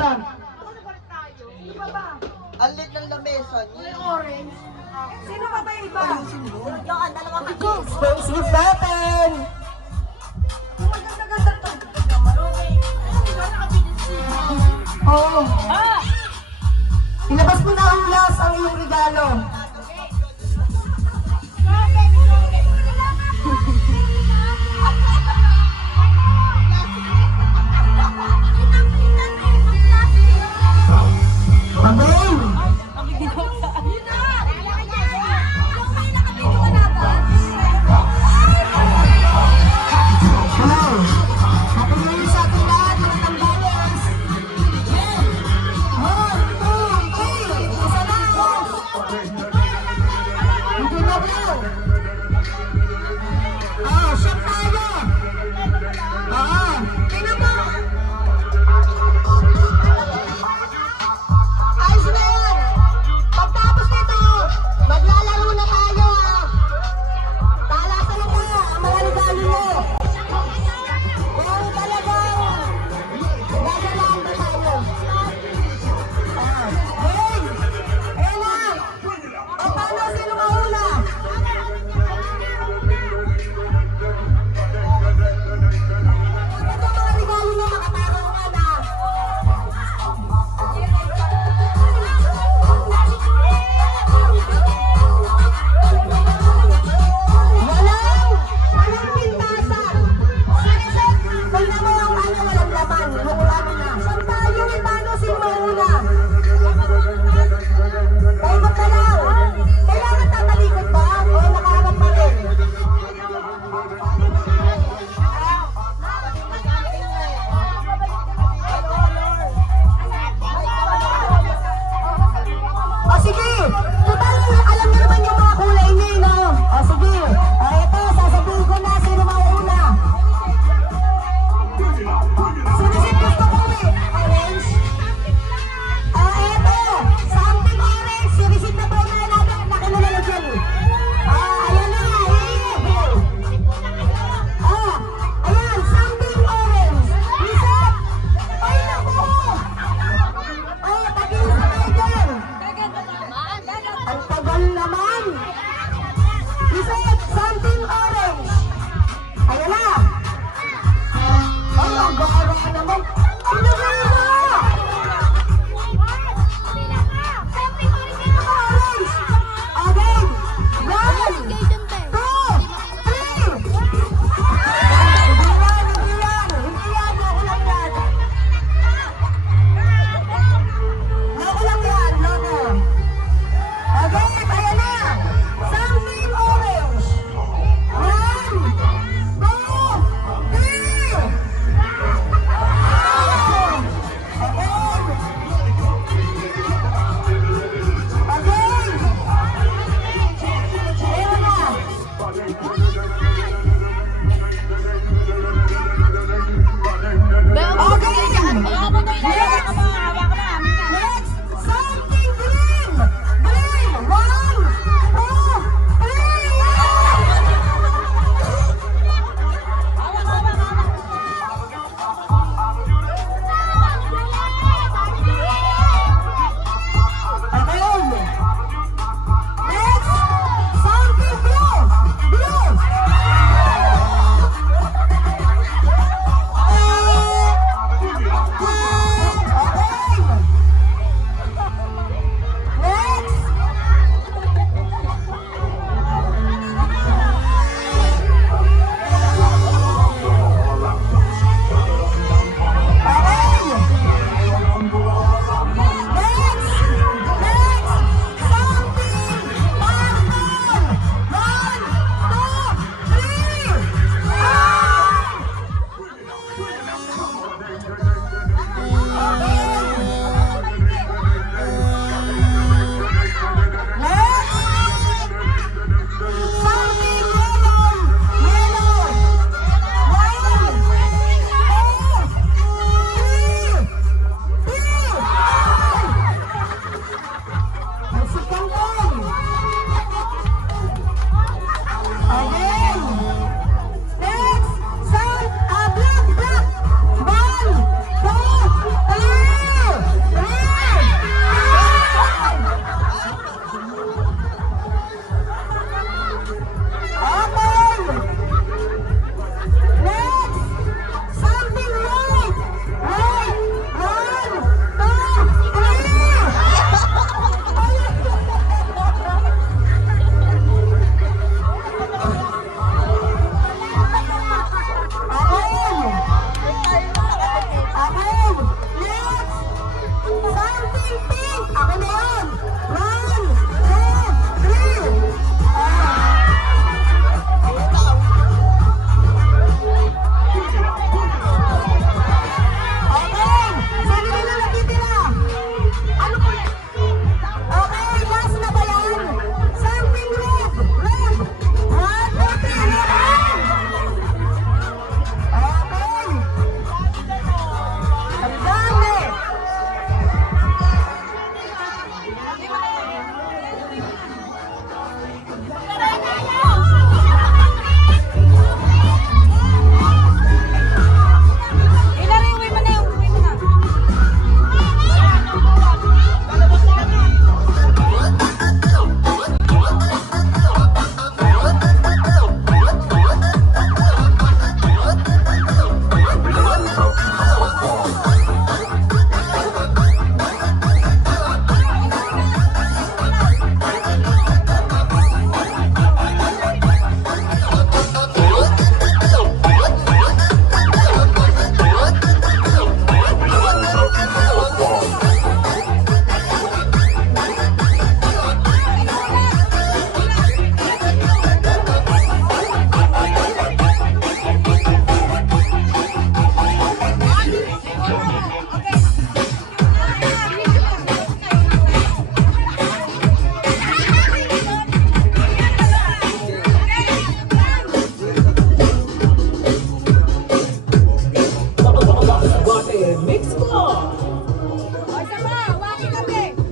ba? Ang lit ng lamesa niya. Orange. Sino pa ba yung iba? Yan, dalawa ka. Spaces natin! Maganda-ganda to. Oo. Ilabas mo na ulas ang iyong regalo. Babay! Hello! Happy New Year sa ating lahat, mga tambayas! 1, 2, 3! Isa lang!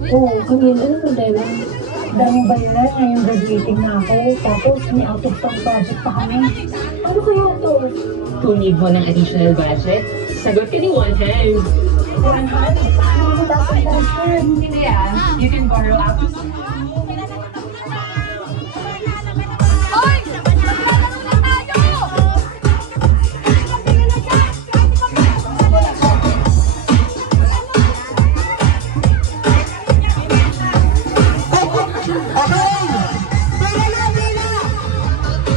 Oo, Camille, ano problema? Daming bayaran, ngayong graduating na ako. Tapos may out of town project pa kami. Ano kaya to? Kung need mo ng additional budget, sagot ka ni One Hand. Hindi yan. You can borrow up to Hoy! Maglalaro na tayo! Okay! Pila na, pila!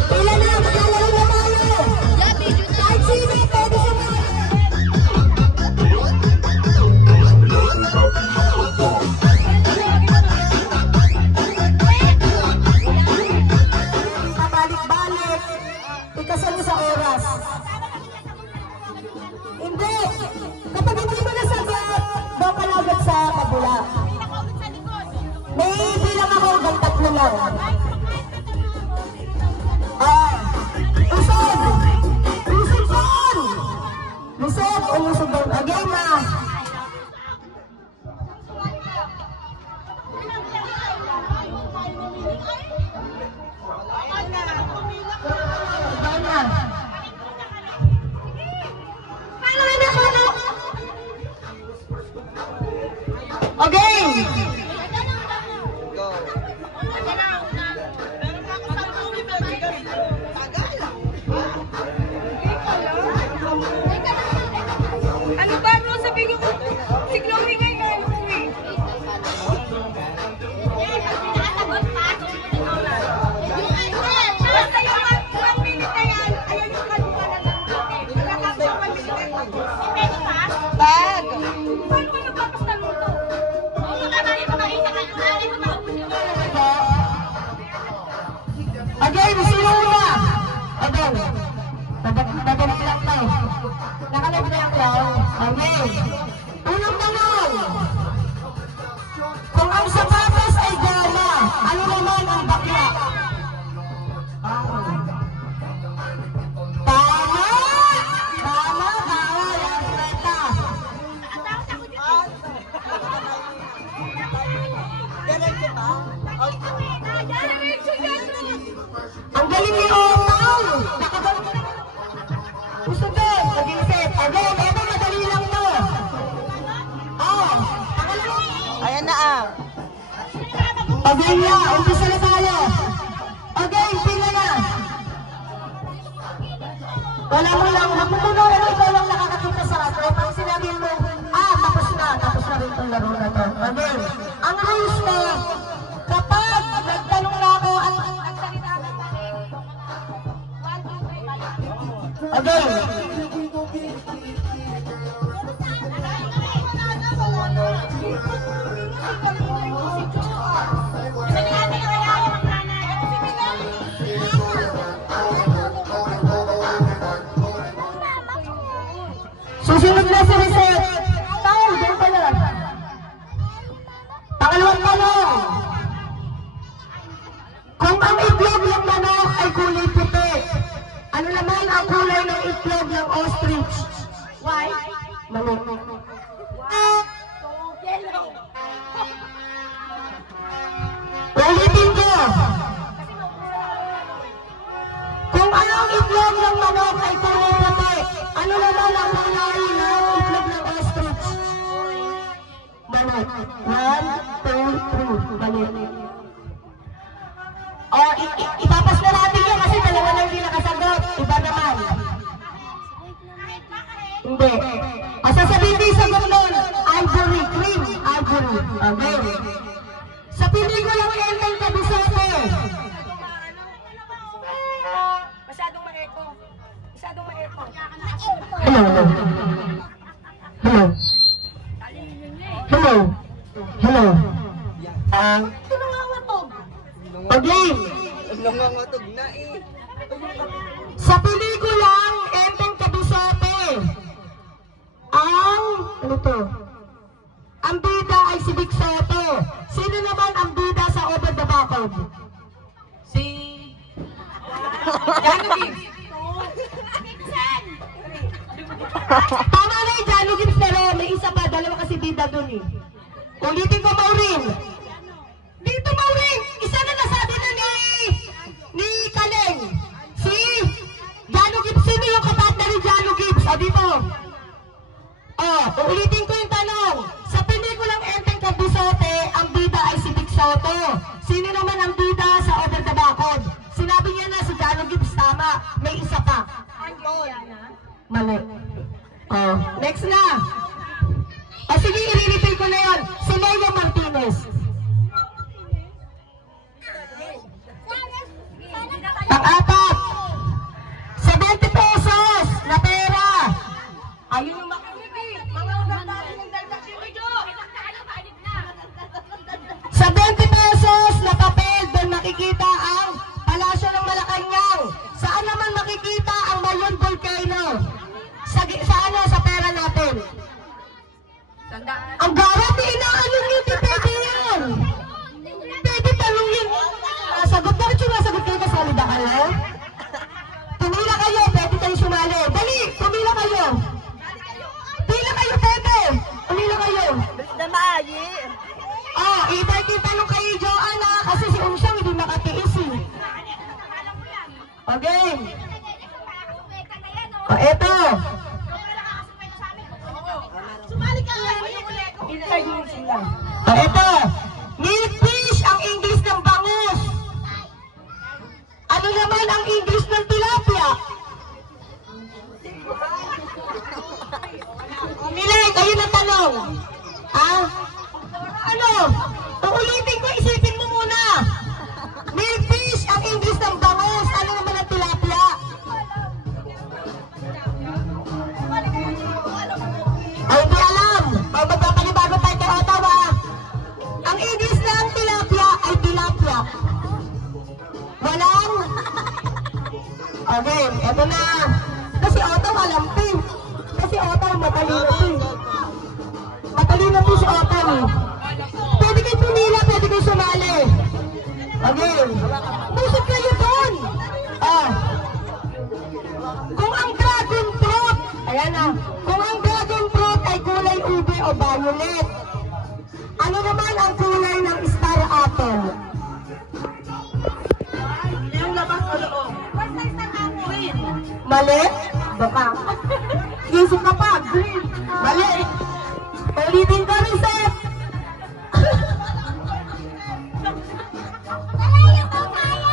Pila na, maglalaro na tayo! Kahit sino, pwede sumama! Pabalik-balik, ikasan mo sa oras. Hindi! Kapag hindi mo nasagot, doon ka na agad sa kabula. May bilang ako hanggang 3 lang. Lusog! Lusog yan! Lusog o lusog doon? Again na! Again na! Again! Go. Ano ba, Rose? Sabi ko, si Chloe ngayon na uwi. Basta yung 1 minute na yan, ayun yung kaluwa na lang natin. Nakakapos yung 1 minute na yan. Bag. Paano ka nagpapasta luto? Again, sino una? Again. Babalik lang tayo. Nakalab na yung clown. Again. Unang tanong. Kung ang sapatos ay gala, ano naman ang bakla? Tama! Tama! Tama! Yan, Greta. Ganun ka ba? Ang galing ni Omang! Gusto din, naging set. Again, eto madali lang to. Ayan na ah. Again na, umpisa na tayo. Again, pila na. Wala mo lang, magmumuno na ikaw lang nakakakita sa ato. Pag sinabi mo, tapos na rin itong laro na to. Again, ang rules na, kapag nagtanong na ako, ang salita na tayo. Again. Susunod na si Reset. Tayo, doon pala. Pangalawang tanong. Kung ang itlog ng manok ay kulay puti, ano naman ang kulay ng itlog ng ostrich? White. Manok. Ulitin ko. Kung ang itlog ng manok ay kulay puti, ano naman ang kulay ng itlog ng ostrich? Manok. 1, 2, 3. Balik. Ipapas na natin yan kasi dalawa na hindi nakasagot. Iba naman. Hindi. Sasabihin din sa gano'n, ivory, cream, ivory. Okay. Sa pelikulang Enteng Kabisote. Masyadong ma-echo. Masyadong ma-echo. Hello. Hello. Hello. Hello. Ito na nga matog. Again. Nangangatog na eh. Sa pelikulang Enteng Kabisote, ano to? Ang bida ay si Vic Soto. Sino naman ang bida sa Obed the Bacog? Si... Jano Gibbs. Tama na yung Jano Gibbs, pero may isa pa, dalawa kasi bida dun eh. Ulitin ko, Maureen. Dito, Maureen. Isa na nasabi na ni Kaleng. Si Jano Gibbs. Sino yung kapatid ni Jano Gibbs? O, dito. Uulitin ko yung tanong. Sa pelikulang Enteng Kabisote, ang bida ay si Vic Soto. Sino naman ang bida sa Over the Backward? Sinabi niya na si Jano Gibbs, tama. May isa pa. Mali. Next na. Sige, i-repeat ko na yun. Si Lea Martinez. Pang-apat. 70 pesos na pera. Ayun yung makinig. Mga ugat-tali ng daldak si Rijo. 70 pesos na papel. Doon makikita ang Palasyo ng Malacanang. Saan naman makikita ang Mayon Volcano? Sa pera natin. Ang gawat, inaalong yun, di pwede yun. Pwede tanongin. Sagot na rin sumasagot kayo, kasali ba kayo? Tumila kayo, pwede kayo sumali. Dali, tumila kayo. Tumila kayo, pwede. Tumila kayo. Na maayi. Iba yung tanong kay Joanna, kasi si Unsyang hindi makatiis eh. Okay. Eto. Ito, milkfish ang English ng bangus. Ano naman ang English ng tilapia? Milay, kayo na tanong. Ano? Uulitin ko, isipin mo muna. Milkfish ang English ng bangus. Ano naman ang tilapia? Ay, hindi alam. Magpapanibago tayo kay Ottawa. Ang English ng tilapia ay tilapia. Walang? Okay, eto na. Kasi Ottawa lamping. Kasi Ottawa matalino to eh. Matalino to si Ottawa. Pwede kayo pumila, pwede kayo sumali. Okay. Pusot kayo doon. Kung ang dragon fruit, ayan na. Kung ang dragon fruit ay kulay ube o violet, ano naman ang kulay ng star apple? Yung labas o loob. Green. Mali? Baka. Isip ka pa, green. Mali. Ulitin ko rin, Seth.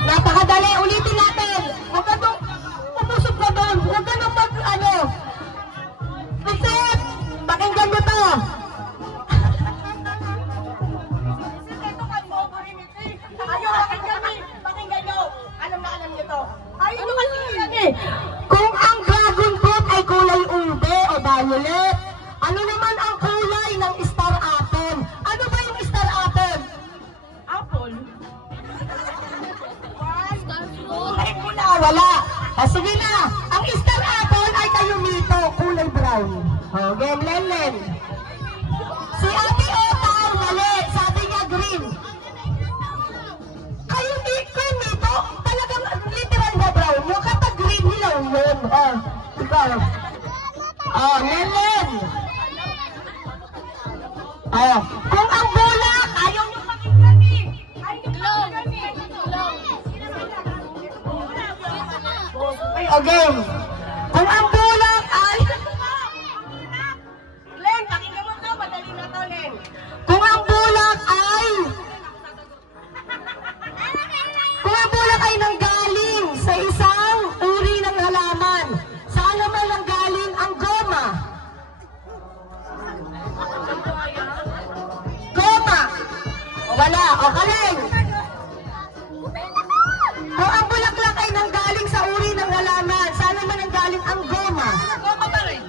Napakadali. Ulitin natin. Huwag ka doon. Pumusok ka doon. Huwag ka nang Seth, pakinggan mo to. Kung ang dragon fruit ay kulay ube o violet, ano naman ang kulay ng star apple? Ano ba yung star apple? Apple. Kulay pula, wala. Sige na, ang star apple ay kayumito, kulay brown. Game, Lenlen. Si Ate Otaw, mali, sabi niya green. Kayumito, talagang literal na brown. Yung kapag green, hilaw yun. Ikaw. Lenlen. Kung ang bulak, ayaw nyo pakinggan eh. Again. Kung ang bulak ay... Len, pakinggan mo to. Madali na to, Len. Kung ang bulak ay... Kung ang bulak ay nanggaling sa isang uri ng halaman, saan naman nanggaling ang goma? Goma! Wala. O, Kaleng. Kung ang bulaklak ay nanggaling sa uri ng halaman, saan naman nanggaling ang goma? Goma pa rin.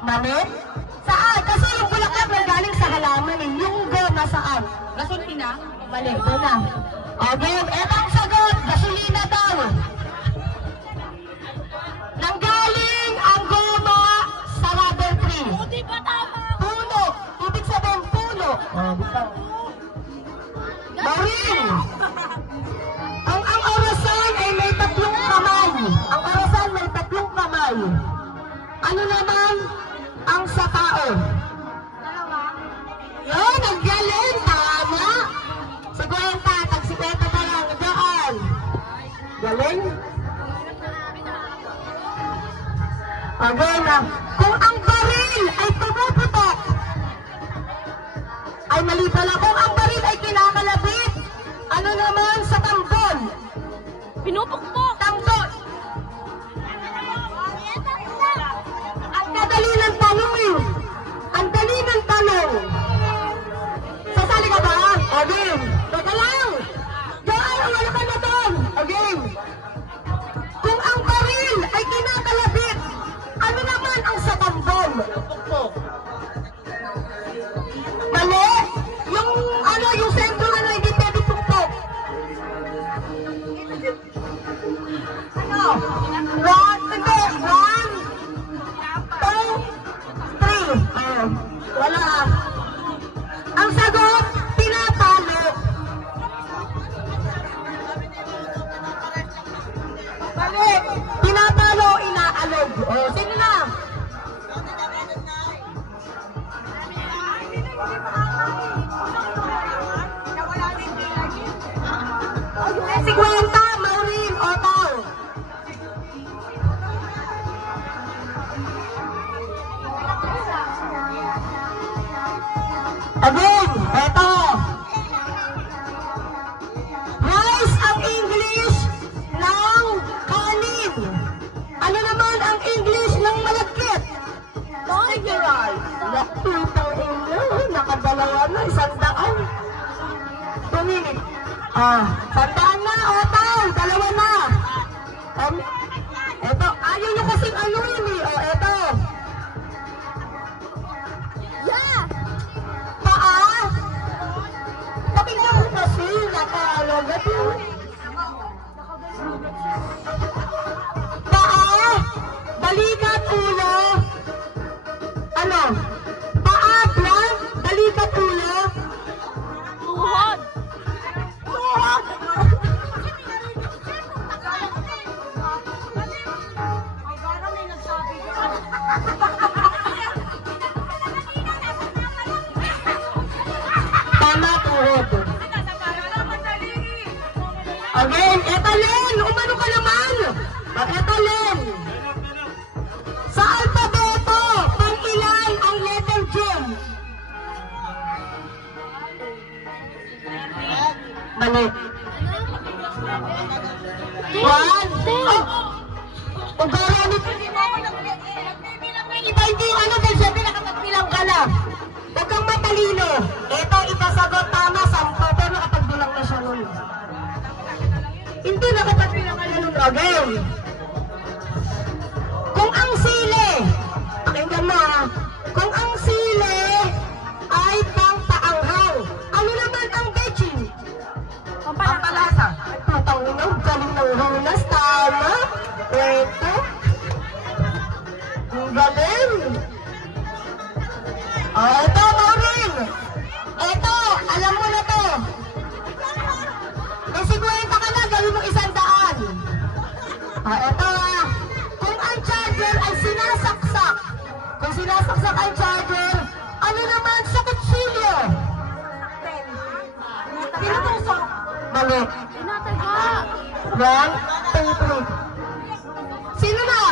Mami? Saan? Kasi yung bulaklak nanggaling sa halaman eh. Yung goma saan? Gasolina. Mali, ito na. Okay, eto ang sagot. Gasolina daw. Nanggaling ang goma sa rubber tree. Di ba tama? Puno. Ibig sabihin puno. Maureen! Ang orasan ay may tatlong kamay. Ang orasan may tatlong kamay. Ano naman ang sa tao? Dalawa. Yan, ang galing! Again, kung ang baril ay pumuputok, ay mali pala. Kung ang baril ay kinakalabit, ano naman sa tambol? Pinupukpok. Tambol. Ang kadali ng tanong. Ang dali ng tanong. Sasali ka ba? Again. Teka lang. Diyan, wala ka na doon. Again. Kung ang baril ay kinakalabit, ano naman ang sa tambol? Pinupukpok. Mali. Yung sentro hindi pwede pukpok. Ano? Hindi. 1, 2, 3. Wala. Ang sagot, tinatalo. Mali. Tinatalo, inaalog. Sino na? Si Kwenta, Maureen, Otaw. Again, eto. Rice ang English ng kanin. Ano naman ang English ng malagkit? Sticky rice. Nakutang English, nakadalawa na, 100. 2 minutes. 100 na, Otaw, 2 na. Eto, ayaw nyo kasing ano yun eh. Eto. Paa. Pakinggan mo kasi, nakalagat yun. Paa, balikat, ulo. Ano? Paa, blank, balikat, ulo. Tuhod. Tuhod. Tama, tuhod. Again, eto Len, umano ka naman. Eto Len. Sa alpabeto, pang-ilan ang letter J? Mali. 1. Ugara ni iba hindi ano dahil siyempre nakapagbilang ka na. Huwag kang matalino. Ito, ipasagot tama, 10, pero nakapagbilang na siya nun. Hindi nakapagbilang ka na nun, again. Kung ang sili, pakinggan mo ha, kung ang sili ay pang-paanghaw, ano naman ang betchin? Pampalasa. Ay, putang ina, galing ng hulas, tama. Ito. Ang galing. Ito, Maureen. Ito, alam mo na to. May 50 ka na, gawin mo 100. Ito kung ang charger ay sinasaksak, kung sinasaksak ang charger, ano naman sa kutsilyo? Tinutusok. Mali. 1, 2, 3. Sino na?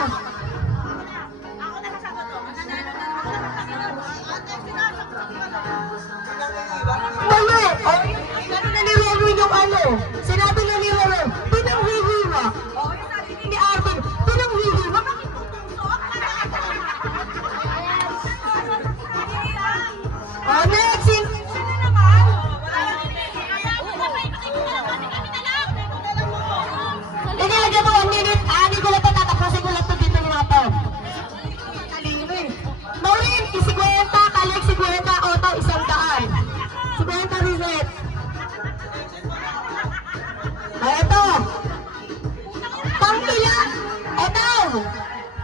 Mali. Ano na ni Reverend yung ano? Sinabi na ni Reverend, pinanghihiwa. Ni Arvin, pinanghihiwa. Bakit tutusok? Next. Hindi, lagyan mo 1 minute. Hindi ko lang ito tatapusin ko lang ito dito yung mga to. Talino eh. Maureen, 50, Kalik 50, Oto 100. 50 reset. Ito. Pang-ilan. Ito.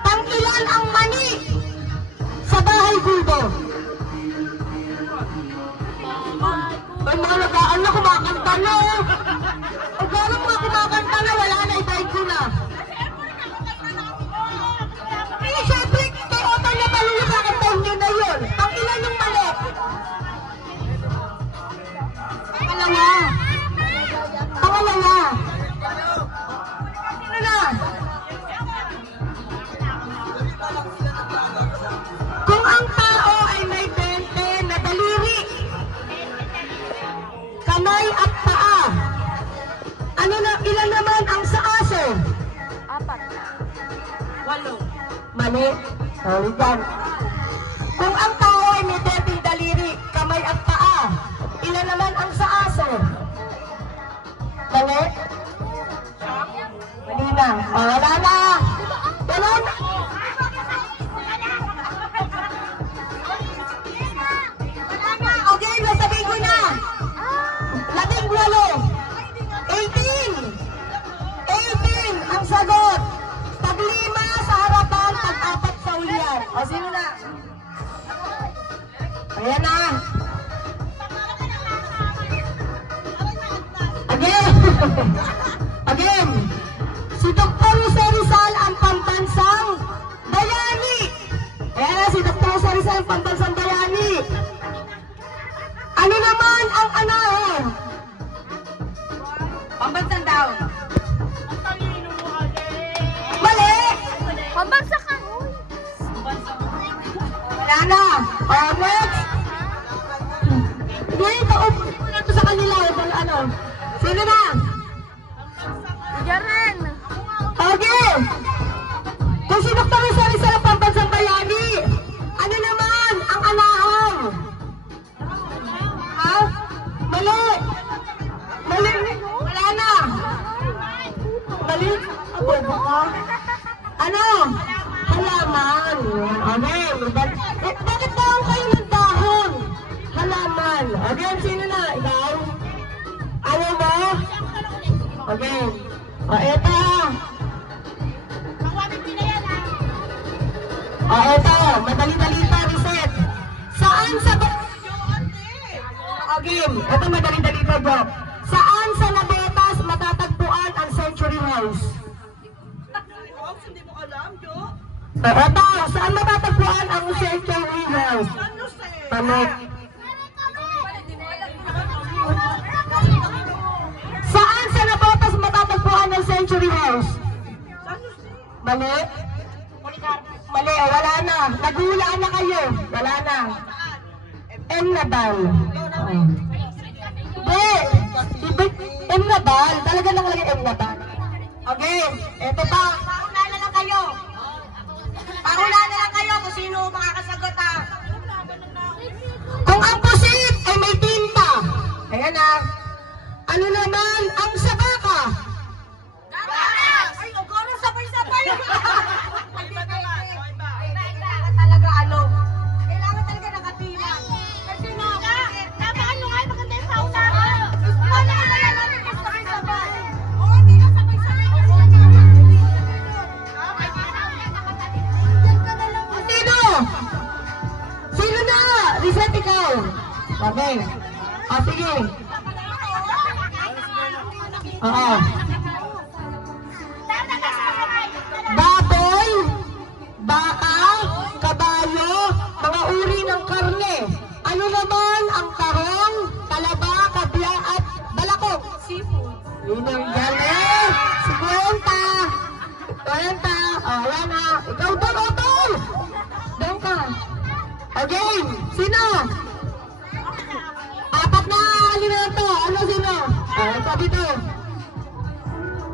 Pang-ilan ang mani sa bahay gubo? Ay, mga nagaan na, kumakanta na. O gano'n mga kumakanta na, wala na, i-bike ko na. Eh, syempre, kay Oto na palulog, kakantahin nyo na yun. Pang-ilan yung mali? Pangalawa. Pangalawa. Sino na? kamay at paa. Ilan naman ang sa aso? 8. Mali. Sorry dyan. Kung ang tao ay may 13 daliri, kamay at paa, ilan naman ang sa aso? Mali? Mali na. Wala na. Wala na. Okay, nasabihin ko na. 18. 18 ang sagot. Pag 5 sa harapan, pag 4 sa ulian. O, sino na? Ayan na. Again. Again. Si Dr. Jose Rizal ang pambansang bayani. Ayan na, si Dr. Jose Rizal ang pambansang bayani. Ano naman ang anahe? Pambansang daw. Mali. Pambagsak ka, uy. Wala na. O, next. Hindi, paupo na ito sa kanila. Ano? Sino na? Jaren. Okay. Kung si Dr. Jose Rizal ang pambansang bayani, ano naman ang anahaw? Ha? Mali. Mali. Wala na. Mali. Abobo ka. Ano? Halaman. Okay. Bakit daw kayo ng dahon? Halaman. Okay, sino na? Ikaw? Ayaw mo? Okay. O, eto. O, eto. Madali-dali pa, reset. Saan sa... Okay. Eto, madali-dali pa, bro. Saan sa Nabetas matatagpuan ang Century House? Hindi mo alam, Jo. O, eto. Saan matatagpuan ang Century House? Ano sa'yo? Tamik. Saan sa Nabetas matatagpuan ang Century House? Mali? Mali, o, wala na. Nagulaan na kayo. Wala na. M na bal. Hindi. M na bal. Talaga lang lagi M na bal. Okay. Eto pa. Pauna na lang kayo. Pauna na lang kayo kung sino makakasagot, ha. Kung ang pusit ay may tinta. Ayan na. Ano naman ang sabaka? Ay, ogoro, sabay-sabay. Kailangan talaga, ano? Kailangan talaga nakatila. Kasi no, dapat ano nga, maganda yung sauna. Wala na lang namin yung sabay-sabay. Oo, hindi na sabay-sabay. Sino? Sino na? Reset ikaw. Okay. O, sige. Oo. Baboy, baka, kabayo, mga uri ng karne. Ano naman ang tarong, talaba, kabya at balakong? Seafood. Yun ang galing. 50. 40. O, yan na. Ikaw doon, Otol. Doon ka. Okay. Sino? 4 na alimento. Ano sino? Sabi to.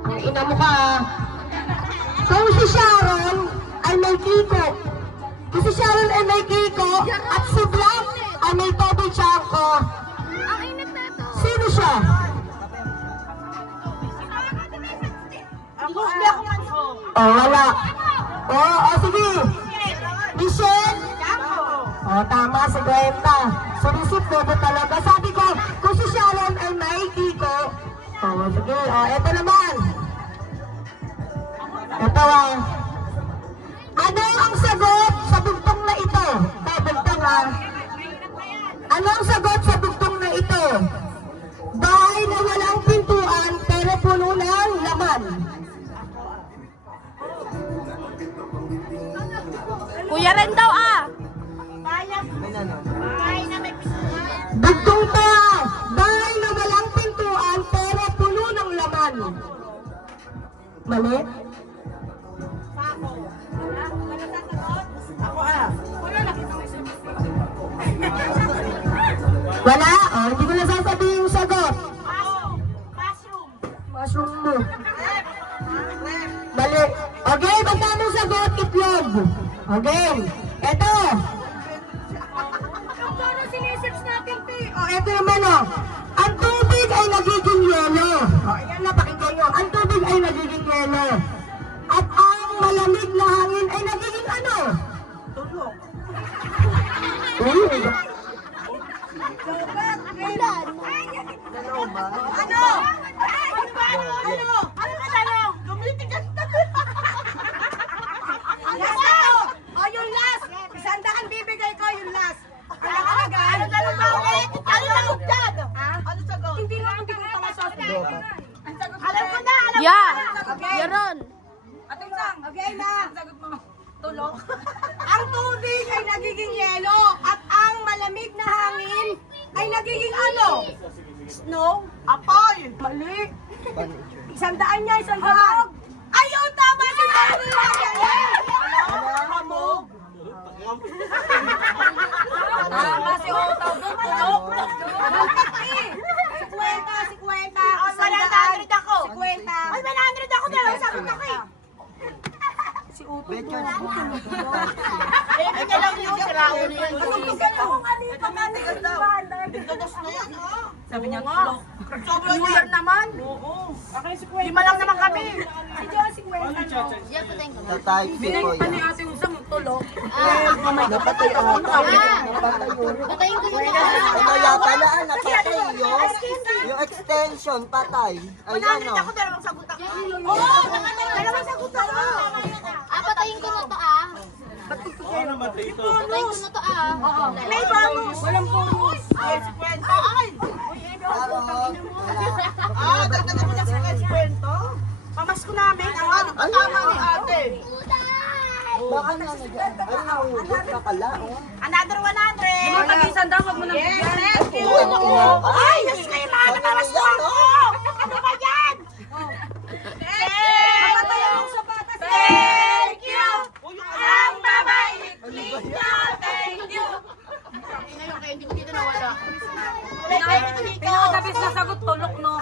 Ang ina mo ka. Kung si Sharon ay may kiko. Kung si Sharon ay may kiko at si Black ay may Toby Chanko. Ang init na ito. Sino siya? Hindi ako manso. Oh, wala. Oh, sige. Michelle? Oh, tama, si Gwenta. Sumisip bobo talaga. Sabi ko, kung si Sharon ay may kiko. Oh, sige. Oh, eto naman. Ito ano ang sagot sa bugtong na ito? Bugtong ha. Ano ang sagot sa bugtong na ito? Bahay na walang pintuan pero puno ng laman. Kuya rin daw, ah. Bugtong to. Bahay na walang pintuan pero puno ng laman. Mali? Ako, ah. Wala? Oh, hindi ko na sasabihin yung sagot. Mali. Okay, basta mo sagot, itlog. Okay. Eto. Ano sinisip natin, Pi? O, eto naman o. Ang tubig ay nagiging yelo. O, ayan na, pakinggan nyo. Ang tubig ay nagiging yelo. At ang malamig na hangin ay nagiging ano? Tulog. Ano? Ano ka tanong? Lumitigas na. Last na to. O, yung last. Isang daan bibigay ko yung last. Ang nakalaga. Ano tanong ba ulit? Ano sagot dyan? Ano sagot? Hindi ko pala sagot. Ang sagot alam ko na, alam ko na. Okay. Yaron. Atong sang. Okay na. Ang sagot mo. Tulog. Ang tubig ay nagiging yelo at ang malamig na hangin ay nagiging ano? Snow? Apoy. Mali. Isang daan niya, isang daan. Ayaw, tama si Mary. Hamog. Tama si Otaw. Tulog. Si Kwenta, si Kwenta. Isang daan. 100 ako. Si Kwenta. Ay, 100 ako. Dalawang sagot ako eh. Si Uto. Baby ka lang yun. Si Raul yun. Kung ano yung pangalan na yan, oh. Sabi niya, tulog. Sobrang New Year naman. Oo. Lima lang naman kami. Si John, si Kwenta. Tatay, si Kuya. Ni Ate Usang tulog. Napatay ako. Patayin ko muna. Ito yata na, napatay yun. Yung extension, patay. Ayan o. Ako dalawang sagot ako. Oo, dalawang sagot ako. Patayin ko na to Patayin ko na to May bonus. Walang bonus. Ay, si Kwenta. Ay. Dagdagan mo na si Kwenta. Pamasko namin. Ang ano tama ni ate. Baka na nandiyan. Ay, nahulog ka pala. Another 100. Yung mag-isang daw, wag mo nang bigyan. Thank you. Oo. Ay, yes, kayo mga katawas ko ako. Ano ba yan? Thank you. Ang babait ninyo. Thank you. Ngayon, kaya hindi ko dito nawala. Ikaw, sabi sa sagot, tulok, no?